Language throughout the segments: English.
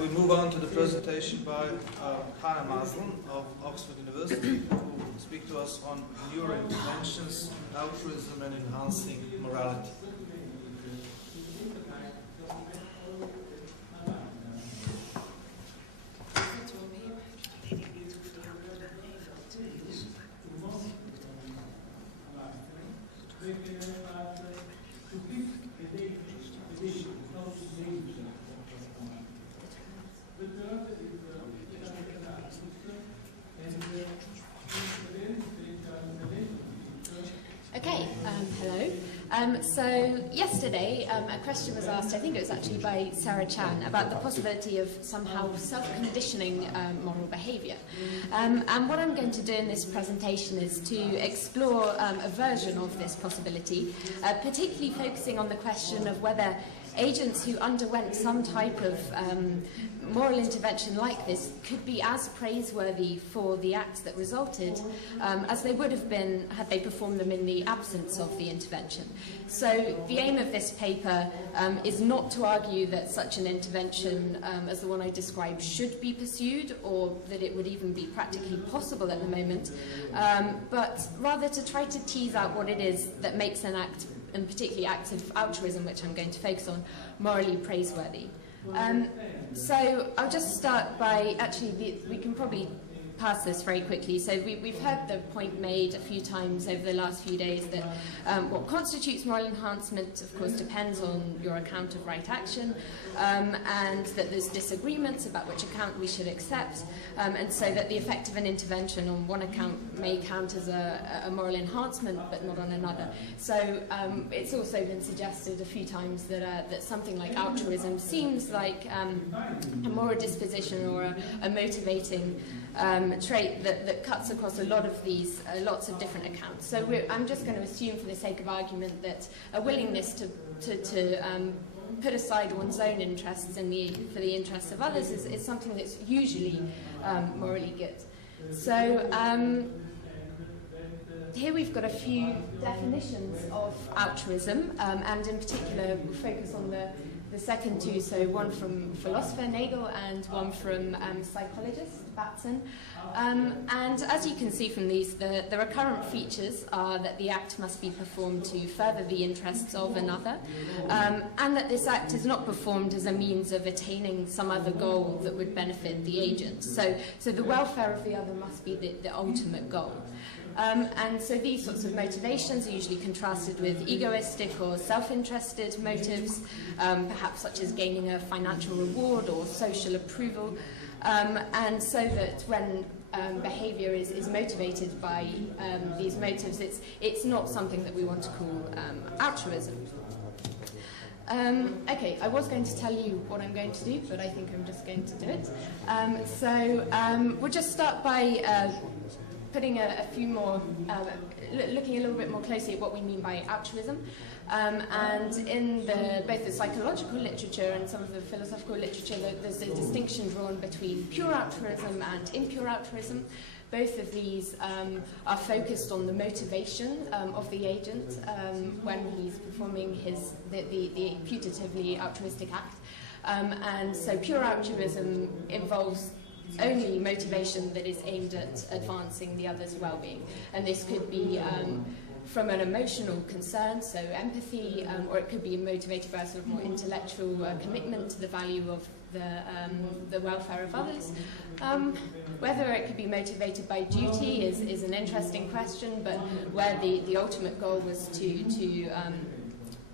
We move on to the presentation by Hannah Maslen of Oxford University, who will speak to us on neurointerventions, altruism and enhancing morality. Okay, hello. So yesterday a question was asked, I think it was actually by Sarah Chan, about the possibility of somehow self-conditioning moral behaviour. And what I'm going to do in this presentation is to explore a version of this possibility, particularly focusing on the question of whether agents who underwent some type of moral intervention like this could be as praiseworthy for the acts that resulted as they would have been had they performed them in the absence of the intervention. So the aim of this paper is not to argue that such an intervention as the one I described should be pursued, or that it would even be practically possible at the moment, but rather to try to tease out what it is that makes an act, and particularly acts of altruism, which I'm going to focus on, morally praiseworthy. So I'll just start by, actually, we can probably pass this very quickly. So we've heard the point made a few times over the last few days that what constitutes moral enhancement, of course, depends on your account of right action, and that there's disagreements about which account we should accept, and so that the effect of an intervention on one account may count as a moral enhancement, but not on another. So it's also been suggested a few times that something like altruism seems like a moral disposition or a motivating trait that cuts across a lot of these, lots of different accounts. So I'm just going to assume, for the sake of argument, that a willingness to put aside one's own interests for the interests of others is something that's usually morally good. So here we've got a few definitions of altruism, and in particular we'll focus on the second two, so one from philosopher Nagel and one from psychologist Batson. And as you can see from these, the recurrent features are that the act must be performed to further the interests of another, and that this act is not performed as a means of attaining some other goal that would benefit the agent. So the welfare of the other must be the ultimate goal. And so these sorts of motivations are usually contrasted with egoistic or self-interested motives, perhaps such as gaining a financial reward or social approval, and so that when behaviour is motivated by these motives, it's not something that we want to call altruism. Okay, I was going to tell you what I'm going to do, but I think I'm just going to do it. We'll just start by putting a few more, looking a little bit more closely at what we mean by altruism. And in both the psychological literature and some of the philosophical literature, there's a distinction drawn between pure altruism and impure altruism. Both of these are focused on the motivation of the agent when he's performing the putatively altruistic act. And so pure altruism involves only motivation that is aimed at advancing the other's well-being. And this could be from an emotional concern, so empathy, or it could be motivated by a sort of more intellectual commitment to the value of the welfare of others. Whether it could be motivated by duty is an interesting question, but where the ultimate goal was to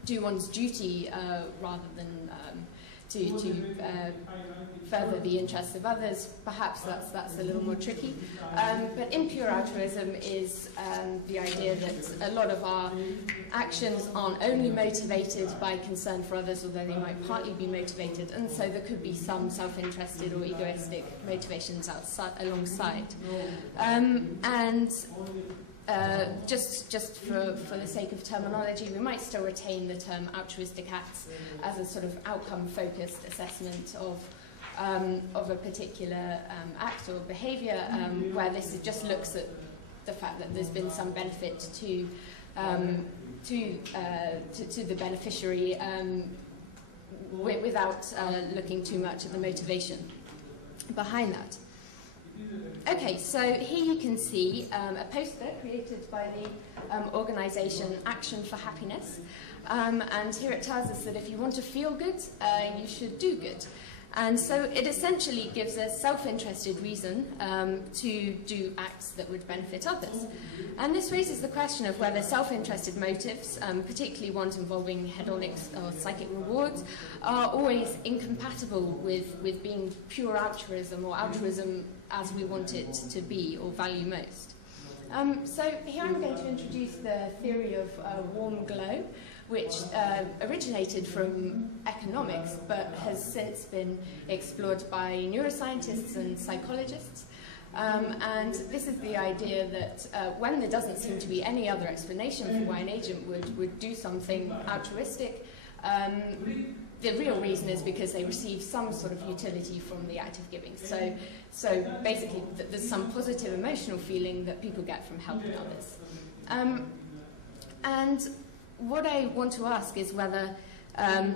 do one's duty rather than to further the interests of others, perhaps that's a little more tricky. But impure altruism is the idea that a lot of our actions aren't only motivated by concern for others, although they might partly be motivated, and so there could be some self-interested or egoistic motivations alongside. Just for the sake of terminology, we might still retain the term altruistic acts as a sort of outcome-focused assessment of a particular act or behaviour, where this just looks at the fact that there's been some benefit to the beneficiary without looking too much at the motivation behind that. Okay, so here you can see a poster created by the organisation Action for Happiness, and here it tells us that if you want to feel good, you should do good. And so it essentially gives a self-interested reason to do acts that would benefit others. And this raises the question of whether self-interested motives, particularly ones involving hedonic or psychic rewards, are always incompatible with being pure altruism, or altruism as we want it to be or value most. So here I'm going to introduce the theory of warm glow, which originated from economics but has since been explored by neuroscientists and psychologists. And this is the idea that when there doesn't seem to be any other explanation for why an agent would do something altruistic, the real reason is because they receive some sort of utility from the act of giving. So basically, there's some positive emotional feeling that people get from helping others. And what I want to ask is whether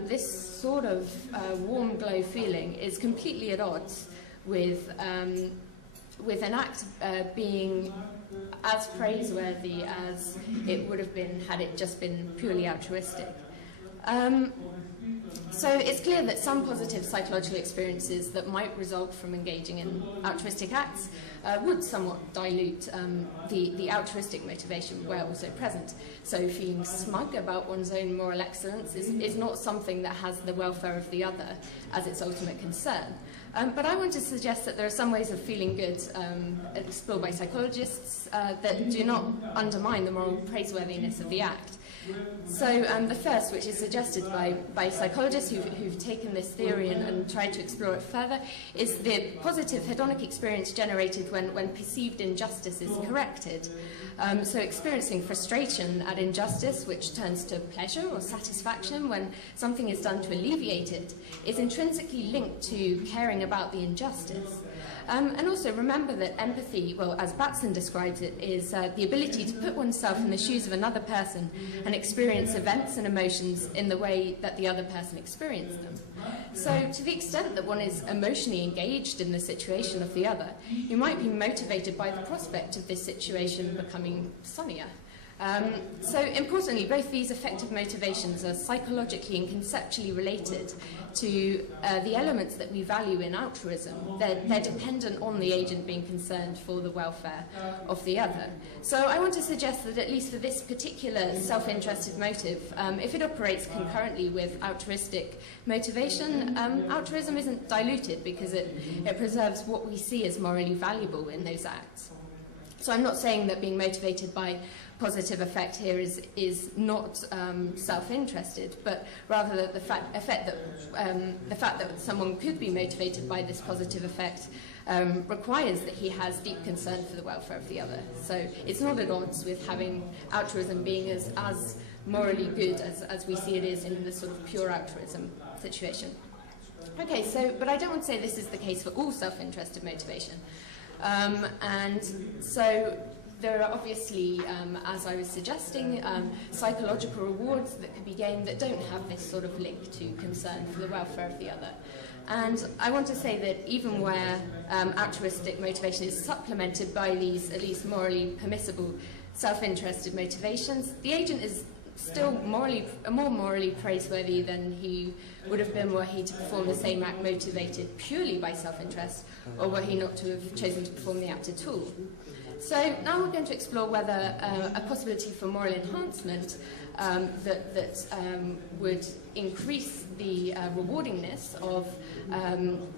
this sort of warm glow feeling is completely at odds with an act being as praiseworthy as it would have been had it just been purely altruistic. So it's clear that some positive psychological experiences that might result from engaging in altruistic acts would somewhat dilute the altruistic motivation where also present. So feeling smug about one's own moral excellence is not something that has the welfare of the other as its ultimate concern. But I want to suggest that there are some ways of feeling good explored by psychologists that do not undermine the moral praiseworthiness of the act. So the first, which is suggested by psychologists who've taken this theory and tried to explore it further, is the positive hedonic experience generated when perceived injustice is corrected. So experiencing frustration at injustice, which turns to pleasure or satisfaction when something is done to alleviate it, is intrinsically linked to caring about the injustice. And also remember that empathy, well, as Batson describes it, is the ability to put oneself in the shoes of another person and experience events and emotions in the way that the other person experienced them. So to the extent that one is emotionally engaged in the situation of the other, you might be motivated by the prospect of this situation becoming sunnier. So importantly, both these affective motivations are psychologically and conceptually related to the elements that we value in altruism. They're dependent on the agent being concerned for the welfare of the other. So I want to suggest that at least for this particular self-interested motive, if it operates concurrently with altruistic motivation, altruism isn't diluted because it preserves what we see as morally valuable in those acts. So I'm not saying that being motivated by positive effect here is not self-interested, but rather the fact that someone could be motivated by this positive effect requires that he has deep concern for the welfare of the other. So it's not at odds with having altruism being as morally good as we see it is in the sort of pure altruism situation. Okay, but I don't want to say this is the case for all self-interested motivation. And so there are obviously, as I was suggesting, psychological rewards that could be gained that don't have this sort of link to concern for the welfare of the other. And I want to say that even where altruistic motivation is supplemented by these at least morally permissible self-interested motivations, the agent is still more morally praiseworthy than he would have been were he to perform the same act motivated purely by self-interest, or were he not to have chosen to perform the act at all. So now we're going to explore whether a possibility for moral enhancement that would increase the rewardingness of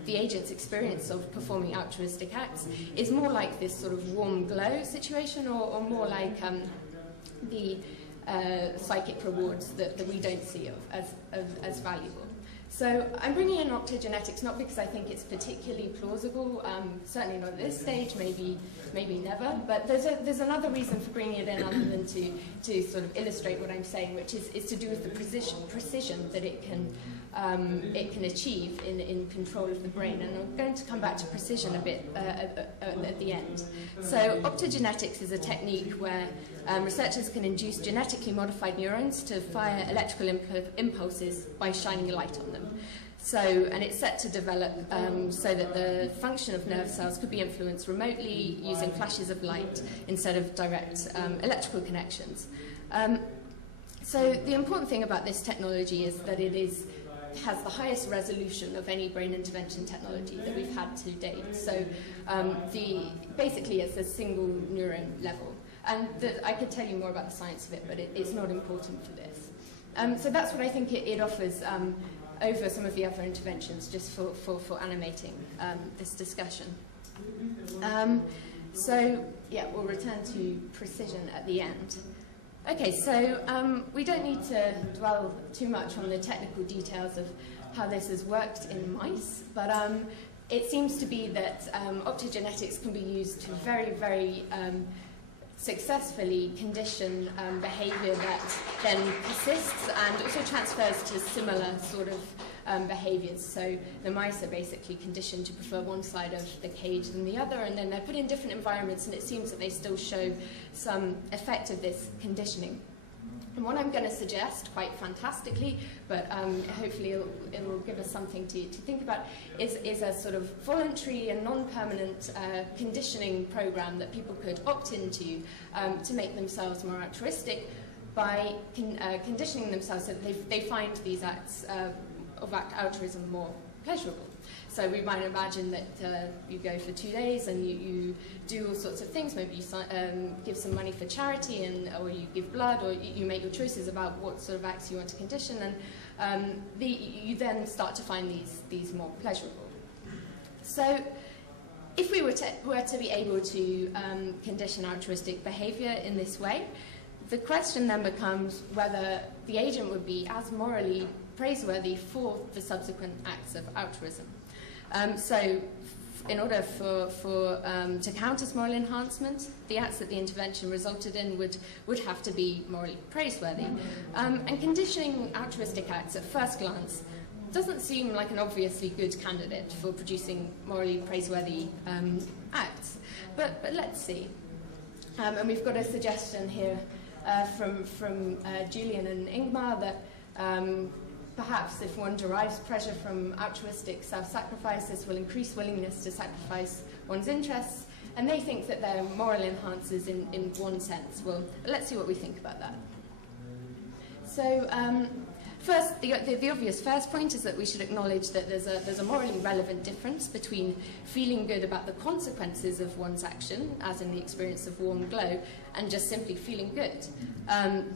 the agent's experience of performing altruistic acts is more like this sort of warm glow situation, or more like the psychic rewards that we don't see as valuable. So I'm bringing in optogenetics not because I think it's particularly plausible, certainly not at this stage, maybe never, but there's another reason for bringing it in other than to sort of illustrate what I'm saying, which is to do with the precision that it can achieve in control of the brain, and I'm going to come back to precision a bit at the end. So optogenetics is a technique where researchers can induce genetically modified neurons to fire electrical impulses by shining a light on them. So, and it's set to develop so that the function of nerve cells could be influenced remotely using flashes of light instead of direct electrical connections. So the important thing about this technology is that it has the highest resolution of any brain intervention technology that we've had to date. So basically it's a single neuron level. And I could tell you more about the science of it, but it's not important for this. So that's what I think it offers over some of the other interventions, just for animating this discussion. So yeah, we'll return to precision at the end. Okay, so we don't need to dwell too much on the technical details of how this has worked in mice, but it seems to be that optogenetics can be used to very, very successfully condition behavior that then persists and also transfers to similar sort of behaviors. So the mice are basically conditioned to prefer one side of the cage than the other, and then they're put in different environments, and it seems that they still show some effect of this conditioning. And what I'm going to suggest, quite fantastically, but hopefully it will give us something to think about, is a sort of voluntary and non-permanent conditioning program that people could opt into to make themselves more altruistic by conditioning themselves so that they find these acts of altruism more pleasurable. So we might imagine that you go for 2 days and you do all sorts of things. Maybe you give some money for charity, or you give blood, or you make your choices about what sort of acts you want to condition, and you then start to find these more pleasurable. So if we were to be able to condition altruistic behavior in this way, the question then becomes whether the agent would be as morally praiseworthy for the subsequent acts of altruism. So in order to count as moral enhancement, the acts that the intervention resulted in would have to be morally praiseworthy. And conditioning altruistic acts at first glance doesn't seem like an obviously good candidate for producing morally praiseworthy acts. But let's see. And we've got a suggestion here from Julian and Ingmar that perhaps if one derives pleasure from altruistic self-sacrifice, this will increase willingness to sacrifice one's interests, and they think that they're moral enhancers in one sense. Well, let's see what we think about that. So first, the obvious first point is that we should acknowledge that there's a morally relevant difference between feeling good about the consequences of one's action, as in the experience of warm glow, and just simply feeling good.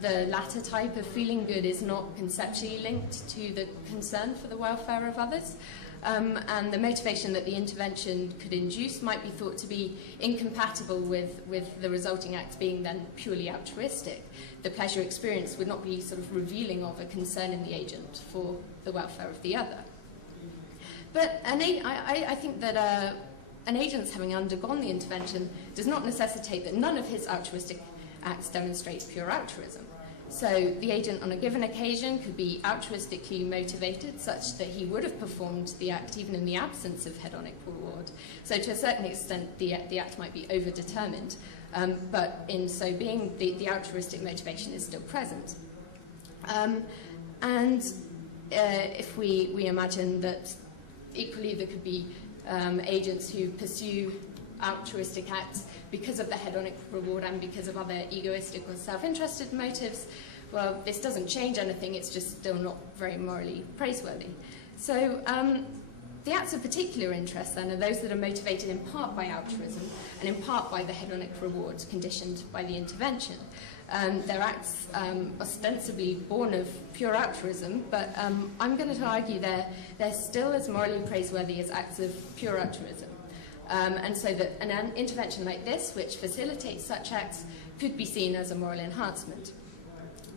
The latter type of feeling good is not conceptually linked to the concern for the welfare of others, and the motivation that the intervention could induce might be thought to be incompatible with the resulting acts being then purely altruistic. The pleasure experience would not be sort of revealing of a concern in the agent for the welfare of the other. But I think that an agent's having undergone the intervention does not necessitate that none of his altruistic acts demonstrate pure altruism. So the agent on a given occasion could be altruistically motivated such that he would have performed the act even in the absence of hedonic reward. So to a certain extent the act might be overdetermined, but in so being the altruistic motivation is still present. If we imagine that equally there could be agents who pursue altruistic acts because of the hedonic reward and because of other egoistic or self-interested motives, well, this doesn't change anything, it's just still not very morally praiseworthy. So the acts of particular interest then are those that are motivated in part by altruism and in part by the hedonic rewards conditioned by the intervention. They're acts ostensibly born of pure altruism, but I'm going to argue they're still as morally praiseworthy as acts of pure altruism. And so that an intervention like this, which facilitates such acts, could be seen as a moral enhancement.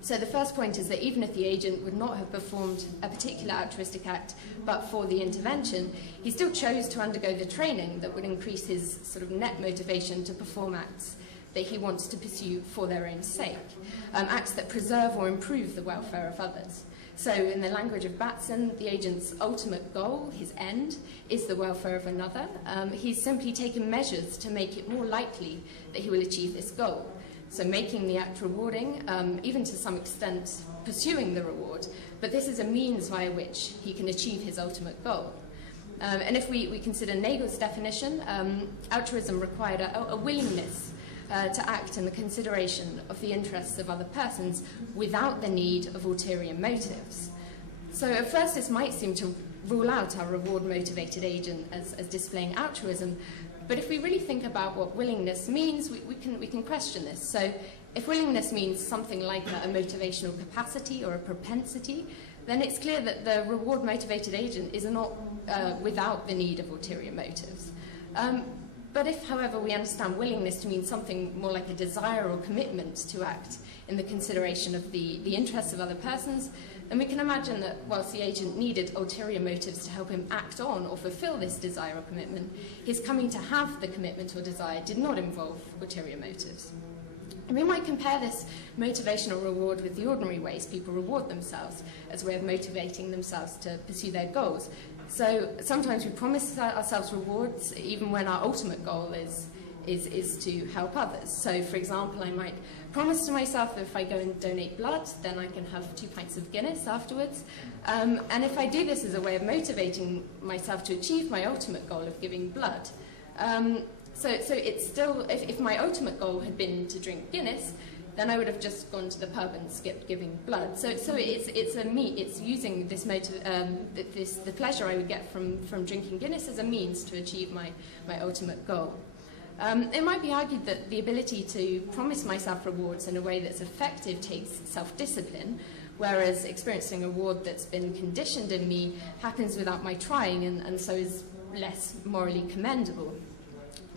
So the first point is that even if the agent would not have performed a particular altruistic act but for the intervention, he still chose to undergo the training that would increase his sort of net motivation to perform acts that he wants to pursue for their own sake, acts that preserve or improve the welfare of others. So in the language of Batson, the agent's ultimate goal, his end, is the welfare of another. He's simply taken measures to make it more likely that he will achieve this goal. so making the act rewarding, even to some extent pursuing the reward, but this is a means via which he can achieve his ultimate goal. And if we consider Nagel's definition, altruism required a willingness to act in the consideration of the interests of other persons without the need of ulterior motives. So at first this might seem to rule out our reward-motivated agent as displaying altruism, but if we really think about what willingness means, we can question this. So if willingness means something like a motivational capacity or a propensity, then it's clear that the reward-motivated agent is not without the need of ulterior motives. But if, however, we understand willingness to mean something more like a desire or commitment to act in the consideration of the interests of other persons, then we can imagine that whilst the agent needed ulterior motives to help him act on or fulfill this desire or commitment, his coming to have the commitment or desire did not involve ulterior motives. And we might compare this motivational reward with the ordinary ways people reward themselves as a way of motivating themselves to pursue their goals. So sometimes we promise ourselves rewards even when our ultimate goal is to help others. So for example, I might promise to myself that if I go and donate blood, then I can have 2 pints of Guinness afterwards. And if I do this as a way of motivating myself to achieve my ultimate goal of giving blood, so it's still, if my ultimate goal had been to drink Guinness, then I would have just gone to the pub and skipped giving blood. So it's using this the pleasure I would get from drinking Guinness as a means to achieve my ultimate goal. It might be argued that the ability to promise myself rewards in a way that's effective takes self-discipline, whereas experiencing a reward that's been conditioned in me happens without my trying and so is less morally commendable.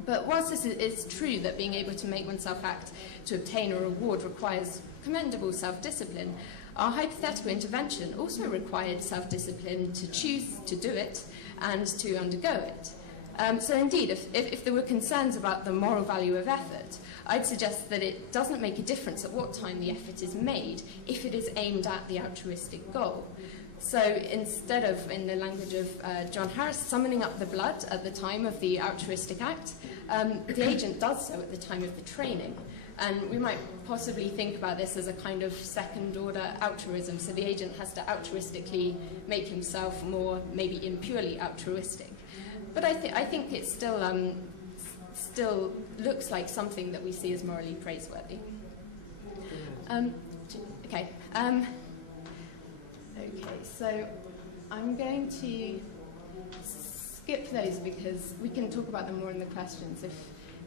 But whilst this is true that being able to make oneself act to obtain a reward requires commendable self-discipline, our hypothetical intervention also required self-discipline to choose to do it and to undergo it. So indeed, if there were concerns about the moral value of effort, I'd suggest that it doesn't make a difference at what time the effort is made if it is aimed at the altruistic goal. So instead of, in the language of John Harris, summoning up the blood at the time of the altruistic act, the agent does so at the time of the training. And we might possibly think about this as a kind of second-order altruism. So the agent has to altruistically make himself more, maybe impurely altruistic. But I think it still looks like something that we see as morally praiseworthy. Okay. Okay, so I'm going to skip those because we can talk about them more in the questions if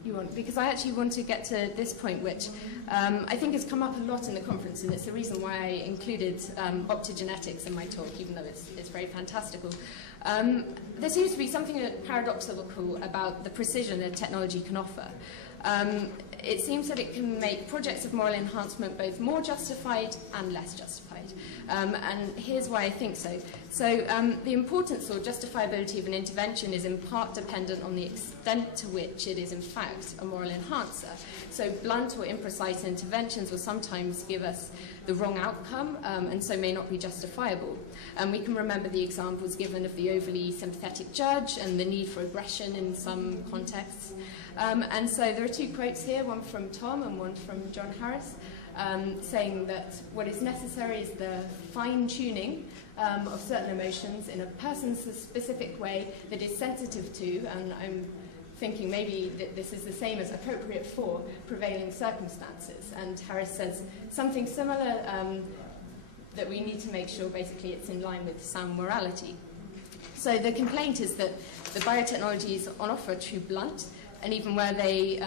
you want, because I actually want to get to this point, which I think has come up a lot in the conference, and it's the reason why I included optogenetics in my talk, even though it's very fantastical. There seems to be something paradoxical about the precision that technology can offer. It seems that it can make projects of moral enhancement both more justified and less justified. And here's why I think so. So the importance or justifiability of an intervention is in part dependent on the extent to which it is in fact a moral enhancer. So blunt or imprecise interventions will sometimes give us the wrong outcome and so may not be justifiable. We can remember the examples given of the overly sympathetic judge and the need for aggression in some contexts. And so there are 2 quotes here, one from Tom and one from John Harris, saying that what is necessary is the fine-tuning of certain emotions in a person's specific way that is sensitive to, and I'm thinking maybe that this is the same as appropriate for prevailing circumstances. And Harris says something similar, that we need to make sure basically it's in line with sound morality. So the complaint is that the biotechnologies on offer are too blunt, and even where they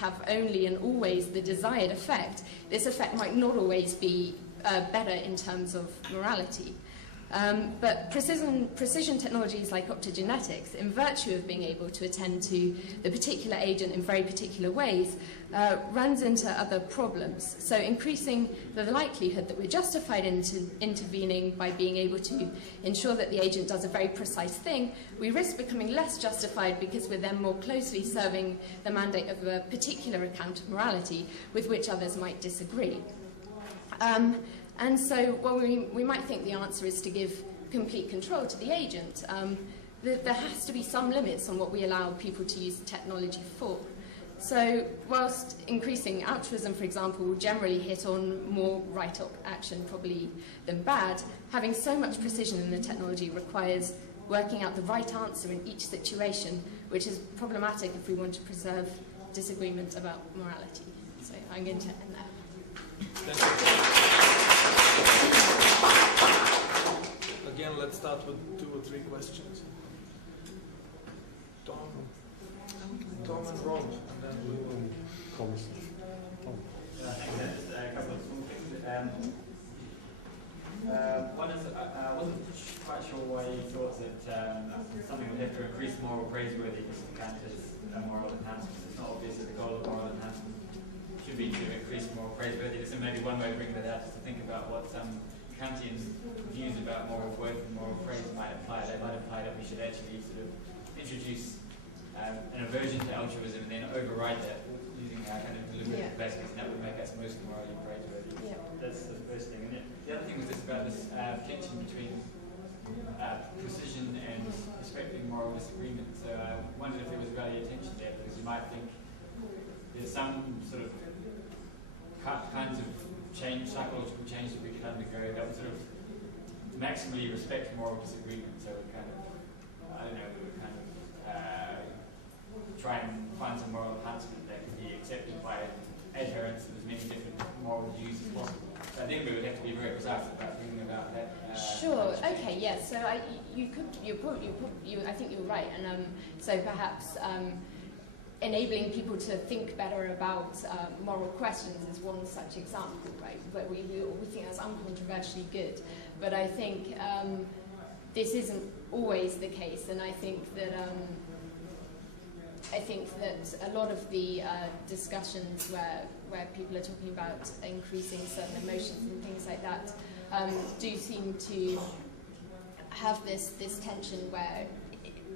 have only and always the desired effect, this effect might not always be better in terms of morality. But precision technologies like optogenetics, in virtue of being able to attend to the particular agent in very particular ways, runs into other problems. So increasing the likelihood that we're justified into intervening by being able to ensure that the agent does a very precise thing, we risk becoming less justified because we're then more closely serving the mandate of a particular account of morality with which others might disagree. And so, well, we might think the answer is to give complete control to the agent. There has to be some limits on what we allow people to use technology for. So whilst increasing altruism, for example, will generally hit on more right action probably than bad, having so much precision in the technology requires working out the right answer in each situation, which is problematic if we want to preserve disagreement about morality. So I'm going to end there. Again, let's start with 2 or 3 questions. Tom and Rob, and then we will comment. I think there's a couple of small things. One is, I wasn't quite sure why you thought that something would have to increase moral praiseworthiness to count as a moral enhancement. It's not obvious that the goal of moral enhancement should be to increase moral praiseworthiness, and maybe one way to bring that out is to think about what some Kantian views about moral worth and moral praise might imply. They might imply that we should actually sort of introduce an aversion to altruism and then override that using our kind of deliberative baskets, and that would make us most morally praiseworthy. Yeah. That's the first thing. And then the other thing was just about this tension between precision and respecting moral disagreement. So I wondered if there was really a tension there, because you might think there's some sort of kinds of change, psychological change that we could undergo that would sort of maximally respect moral disagreement. So we kind of, I don't know, we would kind of try and find some moral enhancement that can be accepted by adherents of as many different moral views as possible. So I think we would have to be very precise about thinking about that. Sure. Okay. Yes. So I think you're right, and so perhaps enabling people to think better about moral questions is one such example, right? Where we think that's uncontroversially good, but I think this isn't always the case, and I think that a lot of the discussions where people are talking about increasing certain emotions and things like that do seem to have this tension where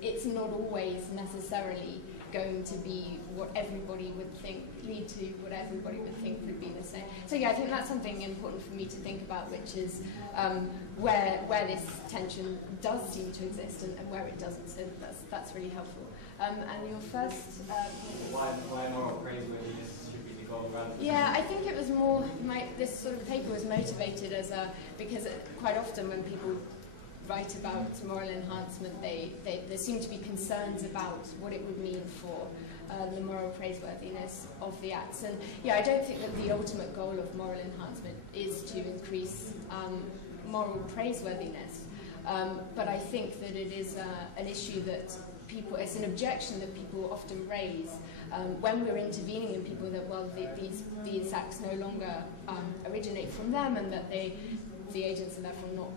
it's not always necessarily going to be what everybody would think, lead to what everybody would think would be the same. So yeah, I think that's something important for me to think about, which is where this tension does seem to exist and where it doesn't. So that's really helpful. And your first... why moral praiseworthiness should be the goal rather than... Yeah, I think it was more, this sort of paper was motivated because quite often when people write about moral enhancement, there seem to be concerns about what it would mean for the moral praiseworthiness of the acts. And yeah, I don't think that the ultimate goal of moral enhancement is to increase moral praiseworthiness, but I think that it is an issue that it's an objection that people often raise when we're intervening in people, that, well, these acts no longer originate from them, and that the agents are therefore not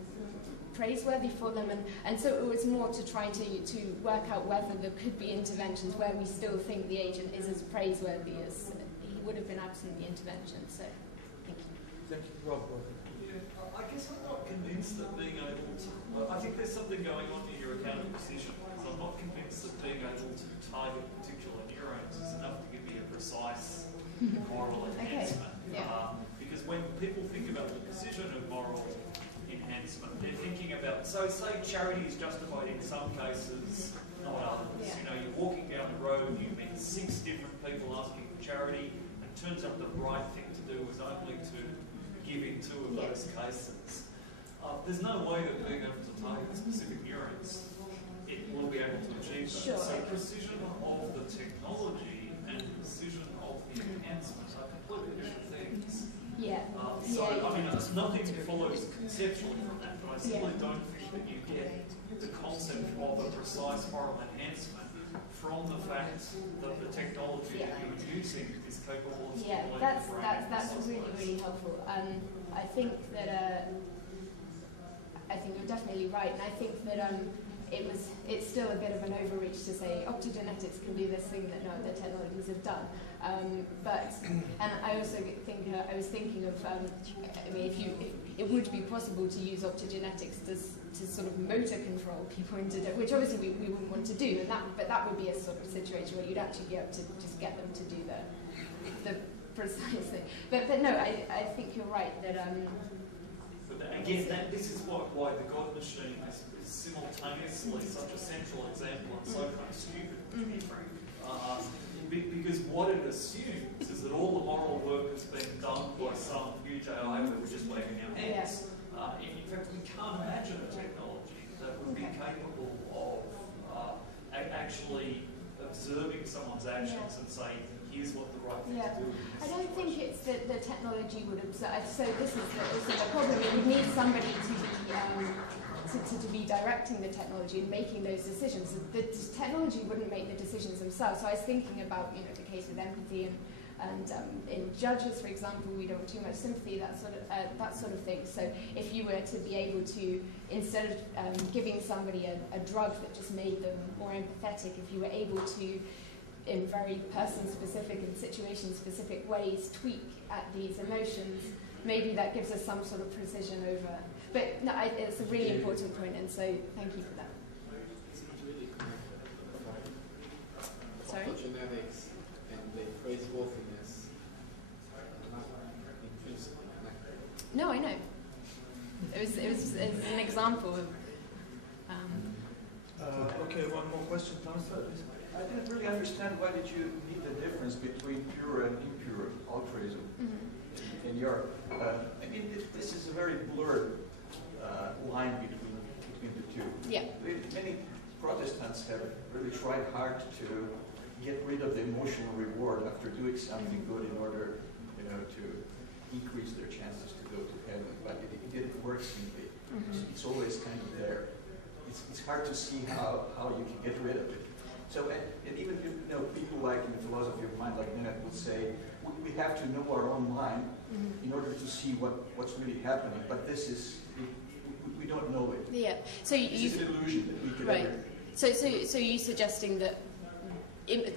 praiseworthy for them, and so it was more to try to work out whether there could be interventions where we still think the agent is as praiseworthy as he would have been absent the intervention. So, thank you. Thank you, Rob. Yeah, I guess I'm not convinced that being able to... I think there's something going on in your account of precision, because I'm not convinced that being able to target particular neurons is enough to give me a precise moral enhancement. Okay. Yeah. Because when people think about the precision of moral enhancement, they're thinking about, so say charity is justified in some cases, not others. Yeah. You know, you're walking down the road, you meet 6 different people asking for charity, and it turns out the right thing to do is only to give in 2 of those cases. There's no way that being able to target specific neurons, it will be able to achieve that. Sure. So precision of the technology and precision of the enhancement are completely different things. Yeah. I mean, nothing follows conceptually from that, but I simply don't think that you get the concept of a precise moral enhancement from the fact that the technology that you're using is capable of stimulating the brain. That's really, really helpful. I think that I think you're definitely right, and I think that it's still a bit of an overreach to say optogenetics can do this thing that no other technologies have done. And I also think I was thinking of I mean, if it would be possible to use optogenetics to sort of motor control people into it, which obviously we wouldn't want to do, but that would be a sort of situation where you'd actually be able to just get them to do the precise thing. But no, I think you're right that. But again, this is why the God machine is simultaneously such a central example and so kind of stupid, to be frank. because what it assumes is that all the moral work has been done by some huge AI where we're just waving our hands. In fact, we can't imagine a technology that would be capable of actually observing someone's actions and saying, here's what the right thing to do is. I don't think it's that the technology would observe. So this is also the problem. It would need somebody to be directing the technology and making those decisions. The technology wouldn't make the decisions themselves. So I was thinking about the case with empathy and in judges, for example, we don't want too much sympathy, that sort of thing. So if you were to be able to, instead of giving somebody a drug that just made them more empathetic, if you were able to, in very person-specific and situation-specific ways, tweak at these emotions, maybe that gives us some sort of precision over. But no, it's a really important point, and so thank you for that. Sorry? Genetics and the praiseworthiness intrinsically connected. No, I know. It was an example of. Okay, one more question, Thomas. I didn't really understand why did you need the difference between pure and impure altruism in Europe. I mean, this is a very blurred line between the two. Yeah. Many Protestants have really tried hard to get rid of the emotional reward after doing something good in order, to increase their chances to go to heaven. But it didn't work simply. It's always kind of there. It's hard to see how you can get rid of it. So, and even people like in the philosophy of mind, like Nenad would say, we have to know our own mind in order to see what's really happening. But this is, we don't know it. Yeah. So this is an illusion that we could right. ever. So you're suggesting that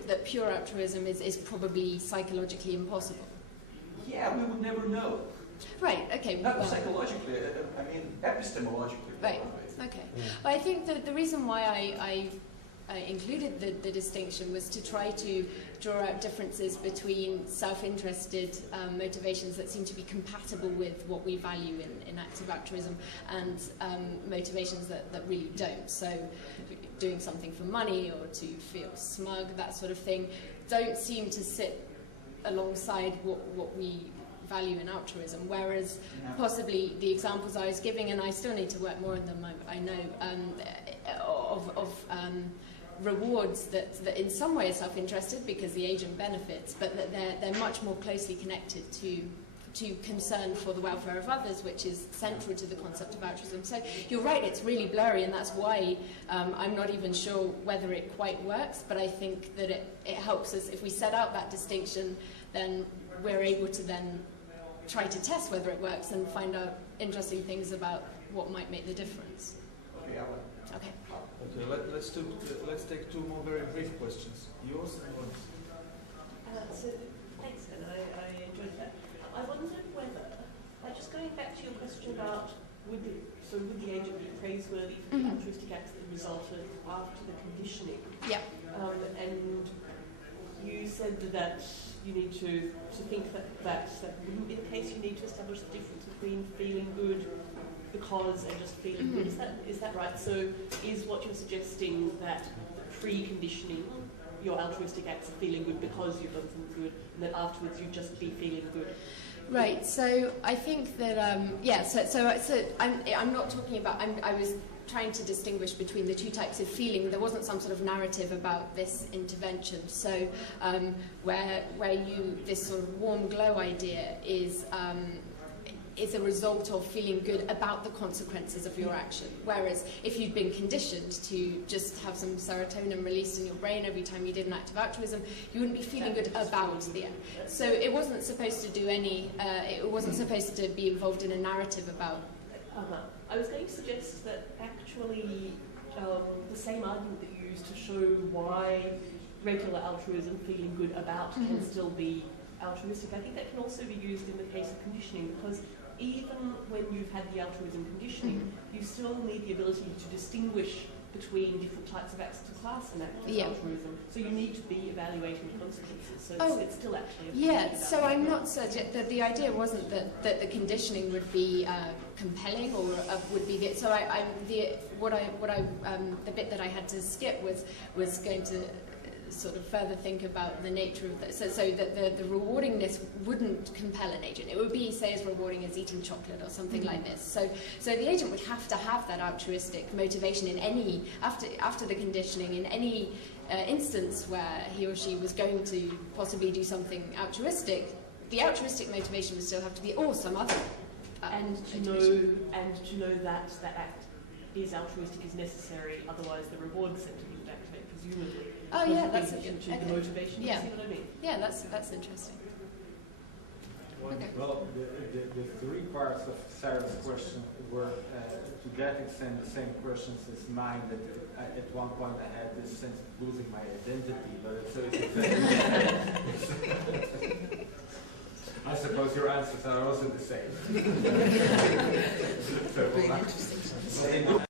that pure altruism is probably psychologically impossible? Yeah, we would never know. Right. Okay. Not psychologically. I mean, epistemologically. Right. Okay. Well, I think the reason why I included the distinction was to try to draw out differences between self-interested motivations that seem to be compatible with what we value in active altruism and motivations that really don't. So doing something for money or to feel smug, that sort of thing, don't seem to sit alongside what we value in altruism, whereas possibly the examples I was giving, and I still need to work more on them, I know, of rewards that in some way are self-interested because the agent benefits, but that they're much more closely connected to concern for the welfare of others, which is central to the concept of altruism. So you're right, it's really blurry, and that's why I'm not even sure whether it quite works, but I think that it helps us. If we set out that distinction, then we're able to then try to test whether it works and find out interesting things about what might make the difference. Okay, Okay. Okay, let's take two more very brief questions. Yours and yours. So thanks, and I enjoyed that. I wondered whether, just going back to your question about would the agent be praiseworthy for the altruistic acts that resulted after the conditioning? Yeah. And you said that you need to think that wouldn't be the case. You need to establish the difference between feeling good because and just feeling good. Is that right? So is what you're suggesting that pre-conditioning your altruistic acts are feeling good because you've done something good, and then afterwards you just be feeling good? Right. So I think that So I'm not talking about. I was trying to distinguish between the two types of feeling. There wasn't some sort of narrative about this intervention. So where this sort of warm glow idea is a result of feeling good about the consequences of your action. Whereas if you'd been conditioned to just have some serotonin released in your brain every time you did an act of altruism, you wouldn't be feeling good about the act. So it wasn't supposed to do any, it wasn't supposed to be involved in a narrative about. I was going to suggest that actually the same argument that you used to show why regular altruism, feeling good about, can still be altruistic, I think that can also be used in the case of conditioning, because even when you've had the altruism conditioning, you still need the ability to distinguish between different types of acts to class and acts of altruism. So you need to be evaluating the consequences. So it's still actually so I'm not certain that the idea wasn't that the conditioning would be compelling or would be the. So the bit that I had to skip was going to sort of further think about the nature of so that the rewardingness wouldn't compel an agent. It would be, say, as rewarding as eating chocolate or something like this. So the agent would have to have that altruistic motivation in any, after the conditioning, in any instance where he or she was going to possibly do something altruistic. The altruistic motivation would still have to be, or some other and to know that that act is altruistic, is necessary, otherwise the reward center wouldn't activate, presumably. Oh yeah, that's a to good, the motivation. Yeah. You see what I mean? Yeah, that's interesting. Okay. Well, the three parts of Sarah's question were to that extent the same questions as mine, that at one point I had this sense of losing my identity, but I suppose your answers are also the same. So,